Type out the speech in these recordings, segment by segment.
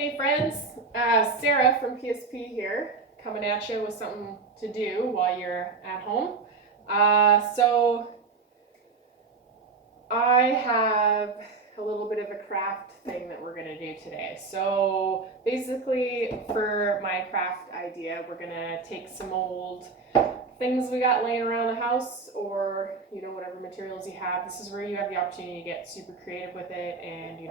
Hey friends, Sarah from PSP here, coming at you with something to do while you're at home. So I have a little bit of a craft thing that we're gonna do today. So basically for my craft idea, we're gonna take some old things we got laying around the house, or whatever materials you have. This is where you have the opportunity to get super creative with it and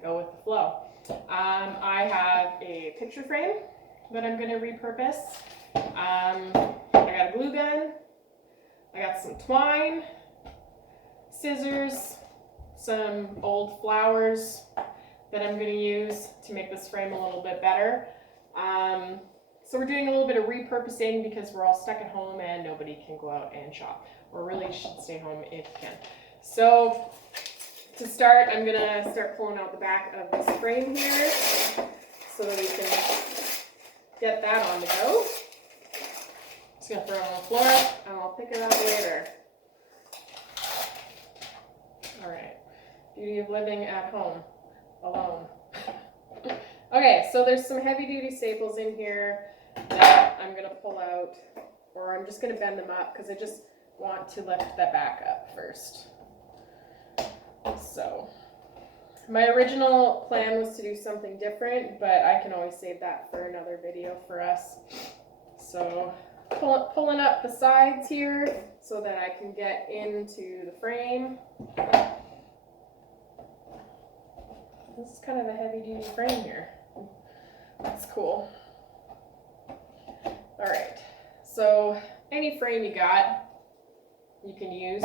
go with the flow. I have a picture frame that I'm going to repurpose. I got a glue gun. I got some twine, scissors, some old flowers that I'm going to use to make this frame a little bit better. So we're doing a little bit of repurposing because we're all stuck at home and nobody can go out and shop, or really should stay home if you can. So to start, I'm going to start pulling out the back of this frame here so that we can get that on the go. Just going to throw it on the floor and I'll pick it up later. All right, beauty of living at home alone. Okay, so there's some heavy duty staples in here that I'm going to pull out, or I'm just going to bend them up because I just want to lift that back up first. So my original plan was to do something different, but I can always save that for another video for us. So pulling up the sides here so that I can get into the frame. This is kind of a heavy duty frame here. That's cool. All right, so any frame you got, you can use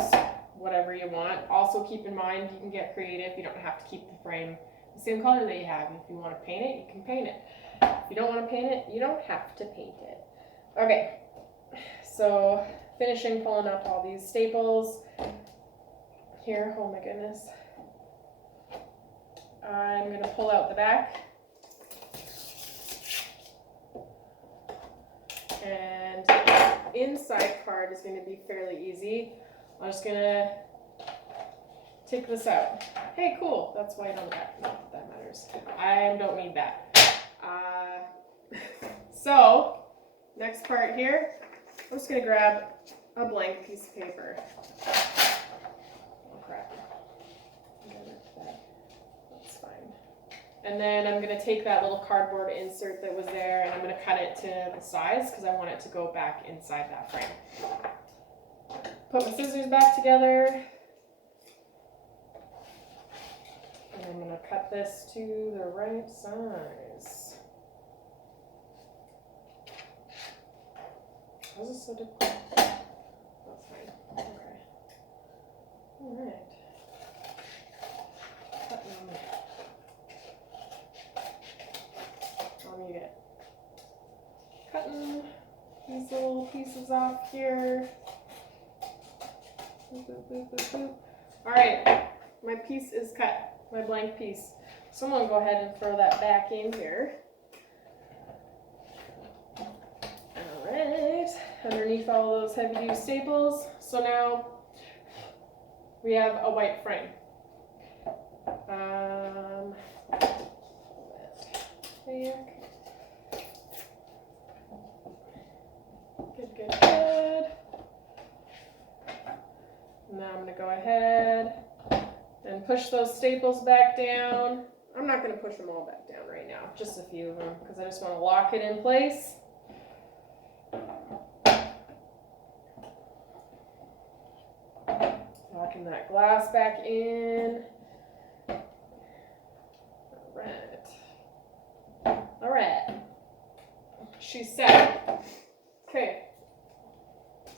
whatever you want. Also keep in mind, you can get creative. You don't have to keep the frame the same color that you have. If you want to paint it, you can paint it. If you don't want to paint it, you don't have to paint it. Okay, so finishing pulling up all these staples here. Oh my goodness. I'm going to pull out the back. And the inside part is going to be fairly easy. I'm just going to take this out. Hey, cool. That's white on the back. No, that matters. I don't need that. So, next part here, I'm just going to grab a blank piece of paper. Oh, crap. That's fine. And then I'm going to take that little cardboard insert that was there and I'm going to cut it to the size because I want it to go back inside that frame. Put my scissors back together. And I'm going to cut this to the right size. Why is this so difficult? That's fine. Okay. All right. I'll need it. Cutting these little pieces off here. Boop, boop, boop, boop, boop. All right, my piece is cut, my blank piece. So I'm gonna go ahead and throw that back in here. All right, underneath all those heavy-duty staples. So now we have a white frame. Good. Now I'm going to go ahead and push those staples back down. I'm not going to push them all back down right now, just a few of them, because I just want to lock it in place. Locking that glass back in. All right. She's set. Okay.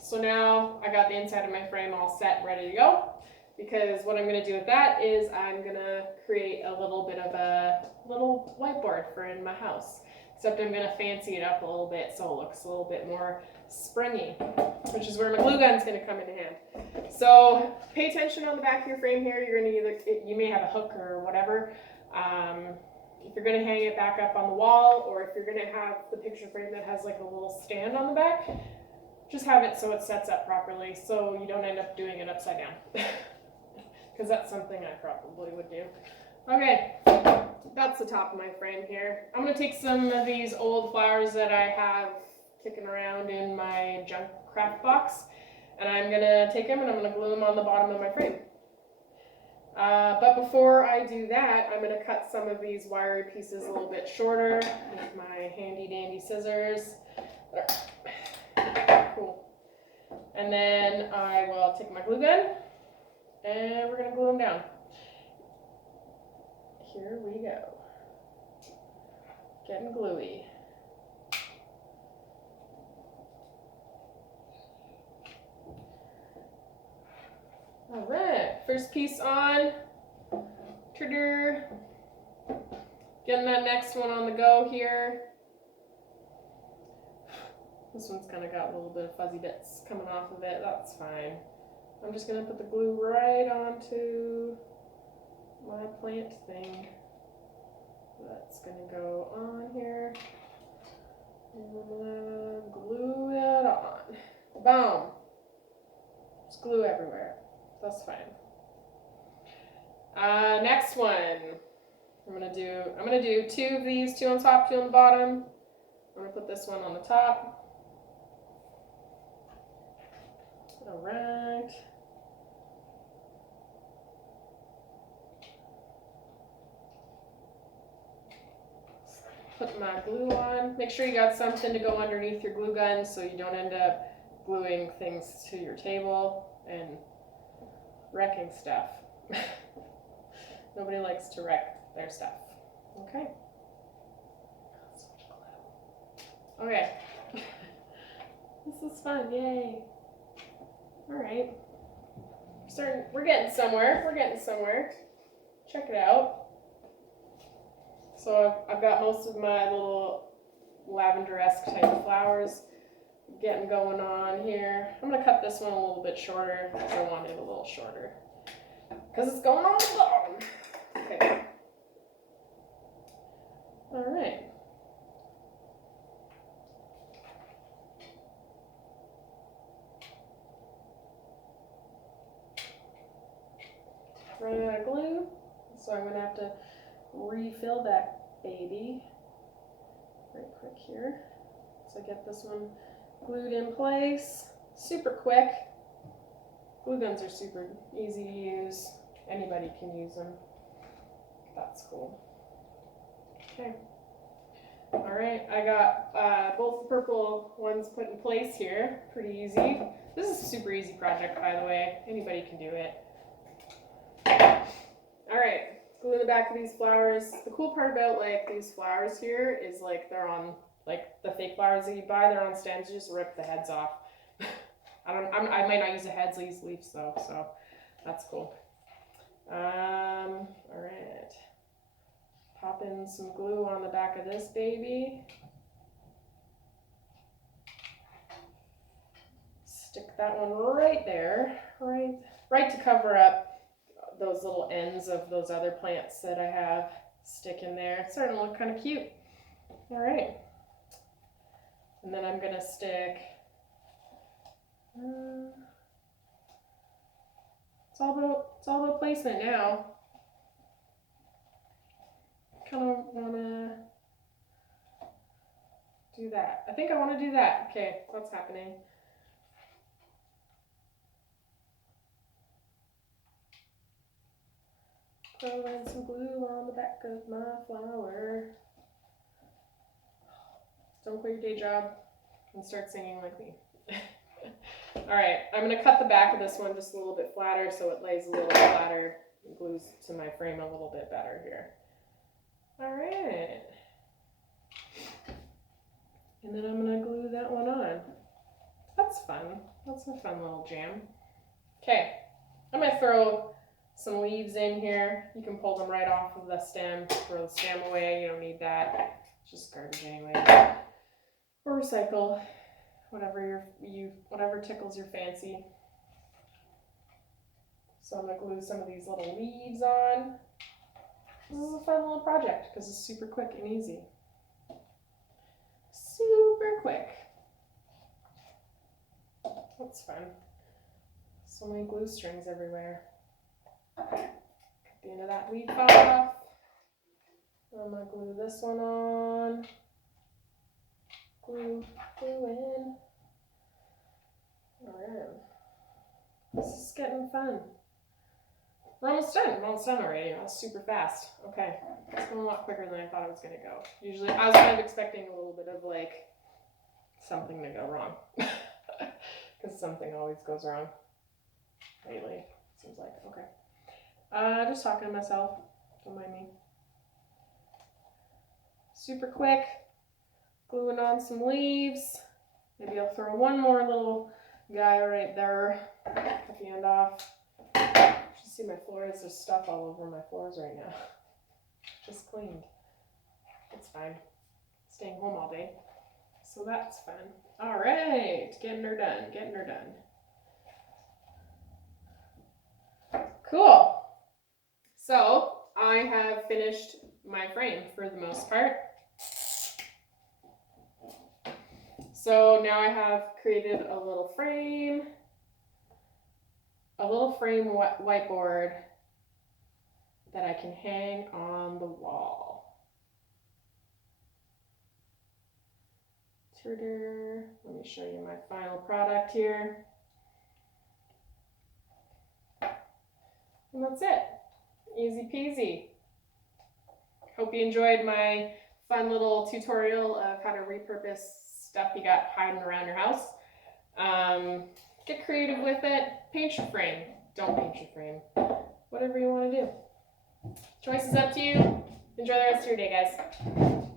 So now I got the inside of my frame all set, ready to go. Because what I'm going to do with that is I'm going to create a little bit of a little whiteboard for in my house. Except I'm going to fancy it up a little bit so it looks a little bit more springy, which is where my glue gun's going to come into hand. So pay attention on the back of your frame here. You're going to you may have a hook or whatever. If you're going to hang it back up on the wall, or if you're going to have the picture frame that has like a little stand on the back, just have it so it sets up properly so you don't end up doing it upside down. Because that's something I probably would do. Okay, that's the top of my frame here. I'm gonna take some of these old flowers that I have kicking around in my junk craft box, and I'm gonna take them and I'm gonna glue them on the bottom of my frame. But before I do that, I'm gonna cut some of these wiry pieces a little bit shorter with my handy dandy scissors. Cool. And then I will take my glue gun and we're gonna glue them down. Here we go. Getting gluey. All right, first piece on. Ta-da. Getting that next one on the go here. This one's kind of got a little bit of fuzzy bits coming off of it. That's fine. I'm just going to put the glue right onto my plant thing. That's going to go on here. And I'm going to glue that on. Boom. There's glue everywhere. That's fine. Next one. I'm gonna do two of these, two on top, two on the bottom. I'm gonna put this one on the top. All right. Put my glue on. Make sure you got something to go underneath your glue gun so you don't end up gluing things to your table and wrecking stuff. Nobody likes to wreck their stuff. Okay. So much glue. Okay. This is fun, yay. All right. We're getting somewhere. Check it out. So I've got most of my little lavender-esque type of flowers getting going on here. I'm gonna cut this one a little bit shorter because I want it a little shorter because it's going on the bottom. Okay. All right. Running out of glue, so I'm gonna have to refill that baby right quick here. So get this one glued in place. Super quick. Glue guns are super easy to use. Anybody can use them. That's cool. Okay. All right, I got both the purple ones put in place here. Pretty easy. This is a super easy project, by the way. Anybody can do it. All right, glue the back of these flowers. The cool part about like these flowers here is like they're on like the fake flowers that you buy. They're on stems. You just rip the heads off. I might not use the heads, these leaves though, so that's cool. All right. Pop in some glue on the back of this baby. Stick that one right there, right to cover up those little ends of those other plants that I have. Stick in there. It's starting to look kind of cute. All right. And then I'm gonna stick. It's all about placement now. Kind of wanna do that. I think I want to do that. Okay, that's happening. Throw in some glue on the back of my flower. Don't quit your day job and start singing like me. All right, I'm gonna cut the back of this one just a little bit flatter so it lays a little flatter and glues to my frame a little bit better here. All right. And then I'm gonna glue that one on. That's fun. That's a fun little jam. Okay, I'm gonna throw some leaves in here. You can pull them right off of the stem. Throw the stem away. You don't need that. It's just garbage anyway. Or recycle. Whatever tickles your fancy. So I'm gonna glue some of these little leaves on. This is a fun little project because it's super quick and easy. Super quick. That's fun. So many glue strings everywhere. Cut the end of that leaf off. I'm gonna glue this one on. Glue in. Alright. This is getting fun. We're almost done. We're almost done already. That was super fast. Okay. It's going a lot quicker than I thought it was going to go. Usually, I was kind of expecting a little bit of like something to go wrong. Because something always goes wrong lately. Seems like. Okay. Just talking to myself. Don't mind me. Super quick. Gluing on some leaves. Maybe I'll throw one more little guy right there. Cut the end off. You see my floors, there's stuff all over my floors right now. Just cleaned. It's fine. Staying home all day. So that's fun. All right, getting her done, Cool. So I have finished my frame for the most part. So now I have created a little frame whiteboard that I can hang on the wall. Let me show you my final product here. And that's it. Easy peasy. Hope you enjoyed my fun little tutorial of how to repurpose stuff you got hiding around your house. Get creative with it. Paint your frame. Don't paint your frame. Whatever you want to do. Choice is up to you. Enjoy the rest of your day, guys.